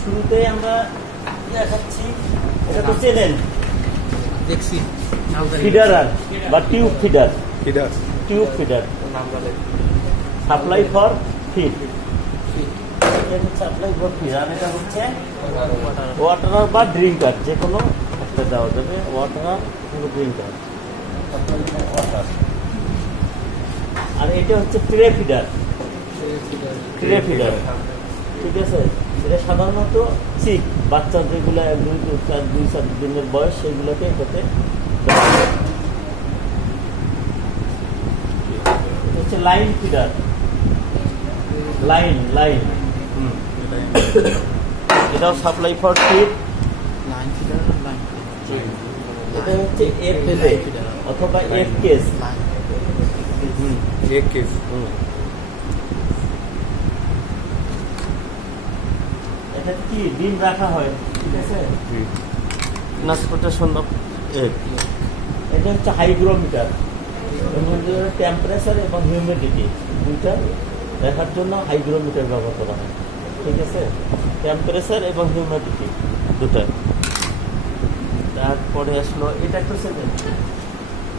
শুরুতেই আমরা দেখাচ্ছি, এটা তো চেনেন ফিডার বা tube feeder, tube feeder supply for feed, supply for feed. আর এটা হচ্ছে ওয়াটার বা ড্রিঙ্কার, যে কোনো একটা দেওয়া যাবে, water drinker supply for water. আর এটা হচ্ছে ট্রে ফিডার, ট্রে ফিডার, ঠিক আছে। এটা সাধারণত চিক বাচ্চা যেগুলো 2-4 দিনের বয়স, সেগুলোকে এটাতে হচ্ছে লাইন ফিডার, লাইন লাইন, এটাও সাপ্লাই ফর ফিড। এটা হচ্ছে এফ অথবা এফ কেস, এক কেস। এটা কি ডিম রাখা হয়, ঠিক আছে। Transportation of egg. এটা হচ্ছে হাইগ্রোমিটার, টেম্পারেচার এবং হিউমিডিটি দুইটা দেখার জন্য হাইগ্রোমিটার ব্যবহার করা হয়, ঠিক আছে। টেম্পারেচার এবং হিউমিডিটি দুটা। তারপরে আসলো এটা একটা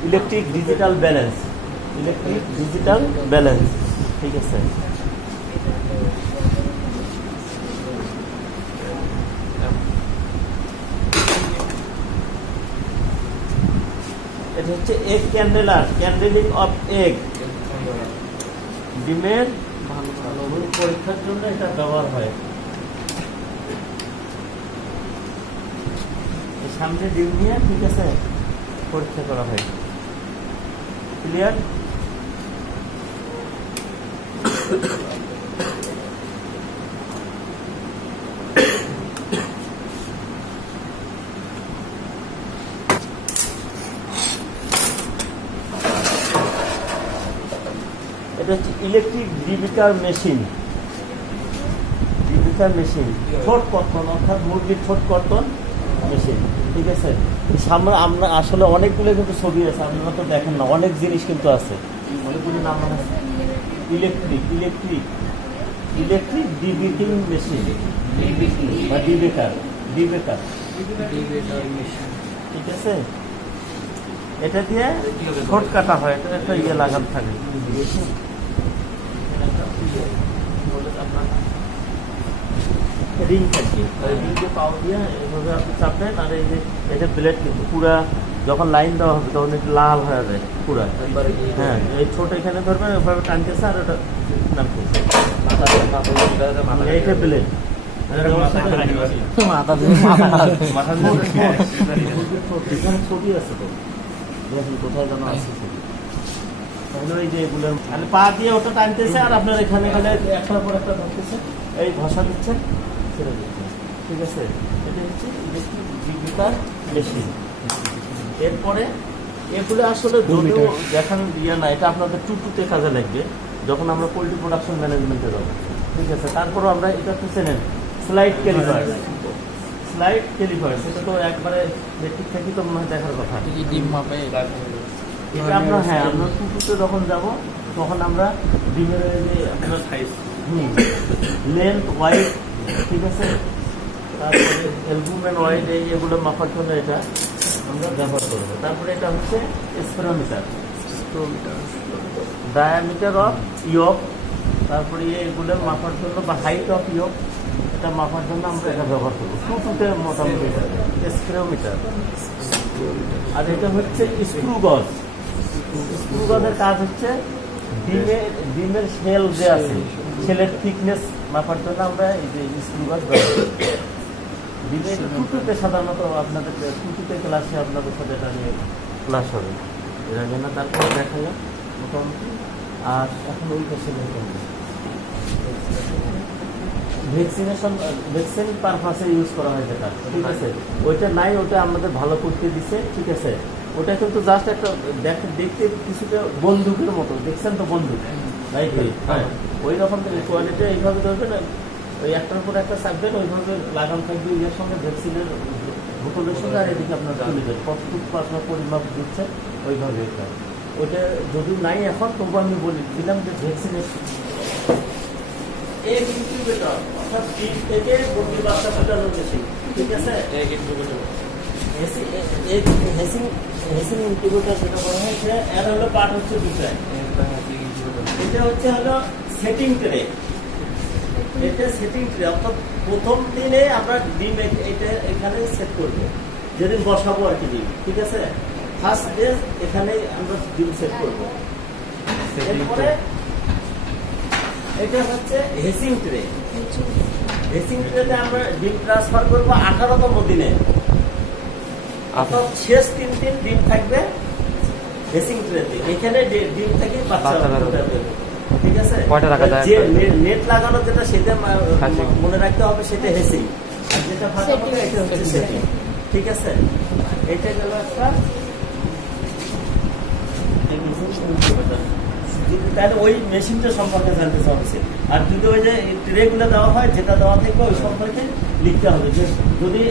electric digital balance, electric digital balance, ঠিক আছে। এটা হচ্ছে egg Chandler, candling of egg, ডিমের ভালো পরীক্ষার জন্য এটা ব্যবহার হয়। সামনে ডিম নিয়ে, ঠিক আছে, পরীক্ষা করা হয়। ক্লিয়ার? এটা হচ্ছে ইলেকট্রিক ডিবিকার মেশিন, ডিবিকার মেশিন, ঠোঁট কর্তন, অর্থাৎ মুরগির ঠোঁট কর্তন মেশিন, ঠিক আছে। সামনে আমরা আসলে অনেকগুলো কিন্তু ছবি আছে, আপনারা তো দেখেন না, অনেক জিনিস কিন্তু আছে, অনেকগুলো নাম আছে। Electric electric electric debeaking machine বা ডিবেকার, ডিবেকার, ঠিক আছে। এটা দিয়ে ঠোঁট কাটা হয়, এটা একটা ইয়ে লাগানো থাকে, রিং থাকে, রিংকে পাও দিয়ে এইভাবে আপনি চাপেন। আর এই যে এটা ব্লেড কিন্তু পুরা যখন লাইন দেওয়া হবে তখন একটু লাল হয়ে যায় পুরা। হ্যাঁ, এই ছোট এখানে ধরবেন, ওইভাবে টানতেছে আর ওটা নামতেছে, এইটা ব্লেড। ছবি আছে তো, দেখুন কোথায় যেন আছে তাহলে ওই যে এগুলো পা দিয়ে ওটা টানতেছে, আর আপনার এখানে এখানে একটার পর একটা ধরতেছে, এই ঘষা দিচ্ছেন, ছেড়ে দিচ্ছেন, ঠিক আছে। এটা হচ্ছে ইলেকট্রিক ডিবিকার মেশিন। এরপরে এগুলো আসলে যদিও দেখান ইয়ে না, এটা আপনাদের টুটুতে কাজে লাগবে যখন আমরা পোল্ট্রি প্রোডাকশন ম্যানেজমেন্টে যাবো, ঠিক আছে। তারপরেও আমরা এটা তো চেনেন স্লাইড ক্যালিপার, স্লাইড ক্যালিপার, সেটা তো একবারে মেট্রিক থেকে তো মনে হয় দেখার কথা। ডিম মাপে এটা আমরা, হ্যাঁ, আমরা টুটুতে যখন যাব তখন আমরা ডিমের যে আপনার লেন্থ ওয়াইড, ঠিক আছে, তারপরে অ্যালবুমিন ওয়াইড, এগুলো মাপার জন্য এটা আমরা ব্যবহার করবো। তারপরে এটা হচ্ছে স্পেরোমিটার, ডায়ামিটার অফ ইয়ক, তারপরে এগুলো মাপার জন্য বা হাইট অফ ইয়ক, এটা মাপার জন্য আমরা এটা ব্যবহার করবো। টুটুতে মোটামুটি স্পেরোমিটার। আর এটা হচ্ছে স্ক্রু গজ, স্ক্রু গজের কাজ হচ্ছে ডিমের শেল যে আছে, শেলের থিকনেস মাপার জন্য আমরা এই যে স্ক্রু গজ ব্যবহার করি। ডিমের টুটুতে সাধারণত আপনাদের টুটুতে ক্লাসে আপনাদের সাথে এটা নিয়ে ক্লাস হবে, এর জন্য তারপরে দেখা যায় মোটামুটি। আর এখন ওই কোশ্চেনের ভ্যাকসিনেশন, ভ্যাকসিন পারপাসে ইউজ করা হয় যেটা, ঠিক আছে, ওইটা নাই, ওটা আমাদের ভালো করতে দিছে, ঠিক আছে। ওটা কিন্তু জাস্ট একটা দেখতে কিছুটা বন্দুকের মতো, দেখছেন তো বন্দুক, রাইট? হ্যাঁ, ওই রকম কোয়ালিটি এইভাবে ধরবেন, ওই একটার পর একটা চাপবেন, ওইভাবে লাগানো থাকবে ইয়ের সঙ্গে, ভ্যাকসিনের বোতলের সঙ্গে, আর এদিকে আপনার তুলে দেবেন কতটুকু আপনার পরিমাপ দিচ্ছে ওইভাবে। ওইটা যদি নাই এখন, তবু আমি বলে দিলাম যে ভ্যাকসিনেশন এগ ইনকিউবেটর অর্থাৎ ডিম থেকে মুরগির বাচ্চা ফোটানোর মেশিন, ঠিক আছে? এগ ইনকিউবেটর, হেসিং ইনকিউবেটর যেটা বলা হয়, এর হলো পার্ট হচ্ছে দুটাই। এটা হলো সেটিং ট্রে। এটা সেটিং ট্রে, অর্থাৎ প্রথম দিনে আমরা ডিম এটা এখানে সেট করবো, যেদিন বসাবো আর কি ডিম, ঠিক আছে? ফার্স্ট ডে এখানে আমরা ডিম সেট করবো। এরপরে এটা হচ্ছে হেসিং ট্রে। হেসিং ট্রেতে আমরা ডিম ট্রান্সফার করবো 18তম দিনে, অর্থাৎ শেষ 3 দিন ডিম থাকবে হেসিং ট্রেতে। এখানে ডিম থেকে বাচ্চা বেরোবে, ঠিক আছে? যে নেট লাগানো যেটা সেটা মনে রাখতে হবে, সেটা হেসিং, আর যেটা ফাঁকা হবে এটা হচ্ছে সেটিং, ঠিক আছে? এটা গেল একটা। তাহলে ওই মেশিনটা সম্পর্কে জানতে চাচ্ছে, আর যদি ওই যে ট্রে গুলো দেওয়া হয়, যেটা দেওয়া থাকবে ওই সম্পর্কে লিখতে হবে। যে যদি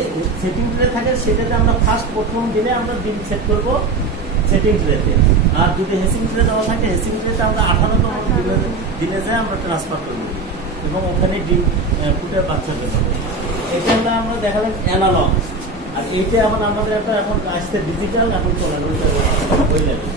সেটিং ট্রে থাকে সেটাতে আমরা প্রথম দিনে আমরা ডিম সেট করবো সেটিং ট্রেতে, আর যদি হেসিং ট্রে দেওয়া থাকে হেসিং ট্রেতে আমরা 18তম দিনে যায় আমরা ট্রান্সফার করবো এবং ওখানে ডিম ফুটে বাচ্চা বেরোবে। এটা হলো আমরা দেখালাম অ্যানালগ, আর এইটা এখন আমাদের একটা এখন আসছে ডিজিটাল, এখন চলে ওই লাগে।